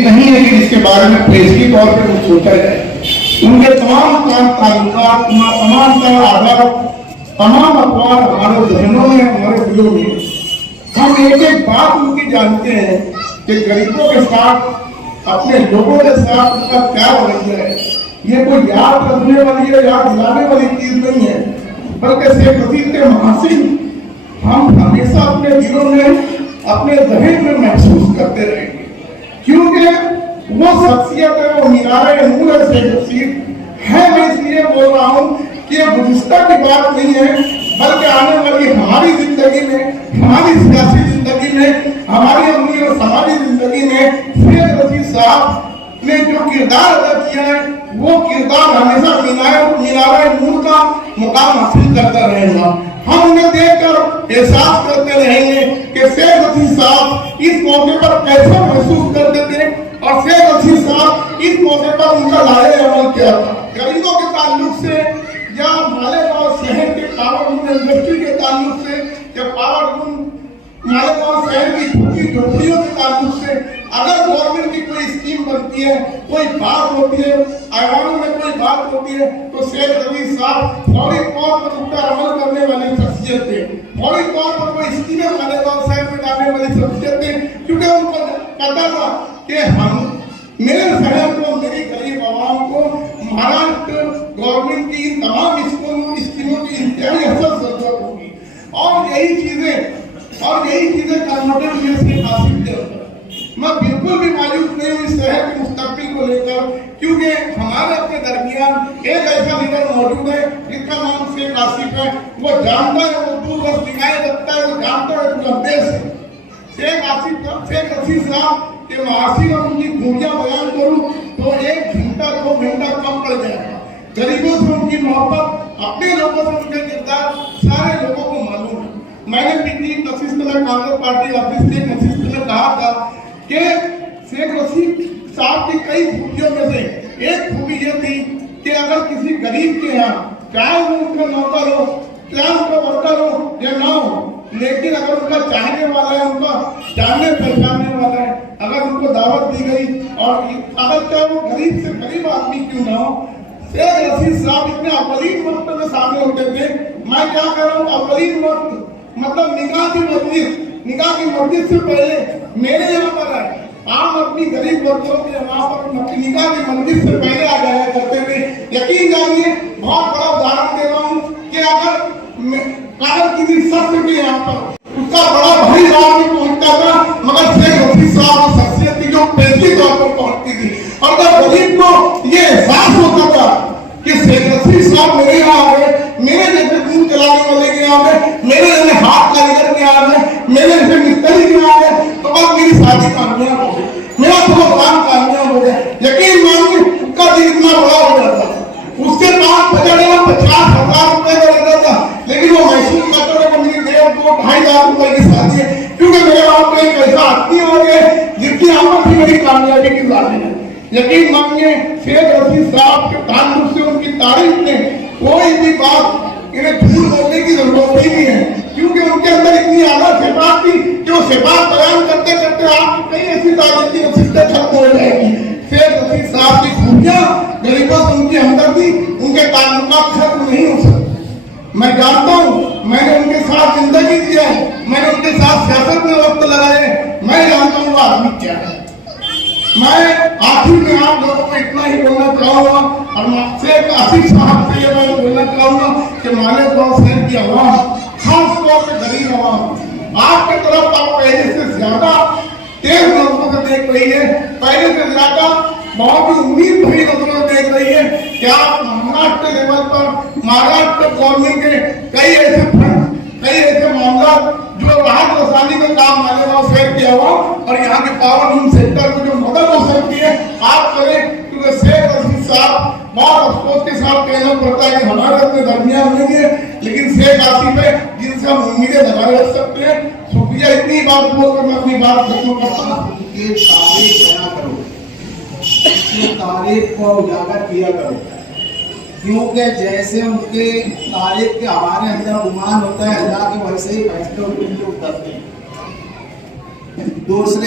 نہیں ہے کہ جس کے بارے میں پیشگی طور پہ کچھ سوچا جائے. ان کے تمام تعلقات، تمام آداب، تمام اقوال ہمارے ذہنوں میں، ہمارے دلوں میں. ہم ایک ایک بات ان کی جانتے ہیں کہ غریبوں کے ساتھ، اپنے لوگوں کے ساتھ ان کا کیا رویہ ہے. یہ کوئی یاد رکھنے والی ہے، یاد دلانے والی چیز نہیں ہے، بلکہ شیخ رشید کے محاسن ہم ہمیشہ اپنے دلوں میں، اپنے ذہن میں محسوس کرتے رہیں گے، کیونکہ وہ شخصیت ہے، وہ مینار نور ہے شیخ رشید ہے. میں اس لیے بول رہا ہوں کہ یہ گزشتہ کی بات نہیں ہے، بلکہ آنے والی ہماری زندگی میں، ہماری سیاسی زندگی میں، ہماری امنی اور سماجی زندگی میں شیخ رشید صاحب نے جو کردار ادا کیا ہے، وہ کردار ہمیشہ مینار نور کا مقام حاصل کرتا رہے گا. ہم انہیں دیکھ کر احساس کرتے رہیں گے کہ شیخ رشید صاحب اس موقع پر کیسے محسوس کرتے تھے، اور شیخ رشید صاحب اس موقع پر ان کا لائے عمل کیا تھا. غریبوں کے تعلق سے یا مالیگاؤں شہر کے پاور لوم انڈسٹری کے تعلق سے یا پاور لوم مالیگاؤں شہر کی جھوٹی جھوپڑیوں کے تعلق سے اگر گورنمنٹ کی کوئی اسکیم بنتی ہے، کوئی بات ہوتی ہے، ایوانوں میں کوئی بات ہوتی ہے، تو شیخ رشید صاحب فوری طور پر اس پر عمل کرنے والی شخصیت تھے. فوری طور پر کوئی اسکیمیں مالیگاؤں شہر میں لانے والی شخصیت تھے، کیونکہ ان کو پتا تھا کہ ہم میرے شہر کو، میری غریب عوام کو مہاراشٹر گورنمنٹ کی تمام اسکیموں کی انتہائی اثر ضرورت ہوگی. اور یہی چیزیں کنورٹر یوز کے حاصل کے ہوتا ہے. میں بالکل بھی مایوس نہیں ہوں اس شہر کے مستقبل کو لے کر، کیونکہ ہمارے اپنے درمیان ایک ایسا لیڈر موجود ہے جس کا نام شیخ آصف ہے. وہ جانتا ہے، وہ دور بس نگاہیں رکھتا ہے، وہ جانتا ہے لمبے سے. شیخ رشید صاحب کے محاسن اور ان کی خوبیاں بیان کروں تو 1 گھنٹہ 2 گھنٹہ کم پڑ جائے گا. غریبوں سے ان کی محبت، اپنے لوگوں سے ان کے کردار سارے لوگوں کو معلوم ہے. میں نے پچھلی نشست میں کانگریس پارٹی آفس سے نشست میں کہا تھا کہ شیخ رشید صاحب کی کئی خوبیوں میں سے ایک خوبی یہ تھی کہ اگر کسی غریب کے یہاں، چاہے وہ ان کا نوکر ہو، چاہے ان کا ورکر ہو یا نہ ہو، لیکن اگر ان کا چاہنے والا ہے، ان کا جاننے پہچاننے والا ہے، اگر ان کو دعوت دی گئی، اور اگر چاہے وہ غریب سے غریب آدمی کیوں نہ ہو، شیخ رشید صاحب اتنے اولین وقت میں شامل ہوتے تھے. میں کیا کر رہا ہوں، اولین وقت مطلب نکاح کی مجلس سے پہلے میرے یہاں پر ہے. عام اپنی غریب ورکروں کے وہاں پر نکاح کی مجلس سے پہلے آ جایا کرتے تھے. یقین جانیے، بہت بڑا ادھارن دے رہا ہوں کہ اگر کسی شخص کے یہاں پر اس کا بڑا بھائی رات میں پہنچتا تھا، مگر شیخ رشید صاحب شخصیت تھی جو پیشگی طور پر پہنچتی تھی. اور جب غریب کو یہ احساس ہوتا تھا کہ شیخ رشید صاحب میرے یہاں آ گئے، میرے جیسے دودھ چلانے والے کے یہاں گئے، میرے جیسے ہاتھ کاریگر کے یہاں گئے، میرے جیسے مستری کے یہاں گئے، تو بس میری شادی کامیاب ہو گئی، میرا پروگرام کامیاب ہو گیا. یقین مانیے اس کا دل اتنا بڑا ہو جاتا ہے. اس کے پاس بجٹ 50,000 روپے کا رہتا تھا، لیکن وہ محسوس کرتا تھا کہ میری 1,500 روپے کی شادی ہے، کیونکہ میرے وہاں پہ ایک ایسا آدمی ہو گیا جس کی آمد ہی میری کامیابی کی شادی ہے. یقین مانیے شیخ رشید صاحب کے تعلق سے ان کی تاریخ میں کوئی بھی بات انہیں جھوٹ بولنے کی ضرورت نہیں ہے، کیونکہ ان کے اندر اتنی اعلیٰ صفات تھی کہ وہ صفات بیان کرتے کرتے آپ کی کئی ایسی تاریخ کی نصیحتیں ختم ہو جائے گی. شیخ رشید صاحب کی خوبیاں، غریبوں سے ان کی ہمدردی، ان کے تعلقات ختم نہیں ہو سکتے. میں جانتا ہوں، میں نے ان کے ساتھ زندگی دی ہے، میں نے ان کے ساتھ سیاست میں وقت لگائے، میں جانتا ہوں وہ آدمی کیا ہے. میں آخر میں آپ لوگوں کو اتنا ہی بولنا چاہوں گا، اور شیخ آصف صاحب سے یہ میں بولنا چاہوں گا کہ مالیگاؤں شہر کی عوام، خاص طور سے غریب عوام، آپ کی طرف آپ پہلے سے زیادہ تیز نظروں سے دیکھ رہی ہے، پہلے سے زیادہ بہت ہی امید بھری نظروں سے دیکھ رہی ہے کہ آپ مہاراشٹر لیول پر مہاراشٹر گورنمنٹ کے کئی ایسے فنڈ، کئی ایسے معاملات جو راحت رسانی کا کام مالیگاؤں شہر کی عوام اور یہاں کے پاور لوم سیکٹر کو جو مدد ہو سکتی ہے آپ کریں. کیونکہ شیخ رشید صاحب، بہت افسوس کے ساتھ کہنا پڑتا ہے کہ ہمارے اپنے درمیان نہیں ہے، لیکن شیخ آصف ہے جن سے ہم امیدیں لگائے رکھ سکتے ہیں. شکریہ. اتنی بات بول کر میں اپنی بات ختم کرتا ہوں. تاریخ کو اجاگر کیا کرو، کیونکہ جیسے ان کے تاریخ کے ہمارے اندر گمان ہوتا ہے، اللہ کے ویسے ہی فیصلے ان کے اترتے ہیں. دوسرے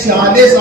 40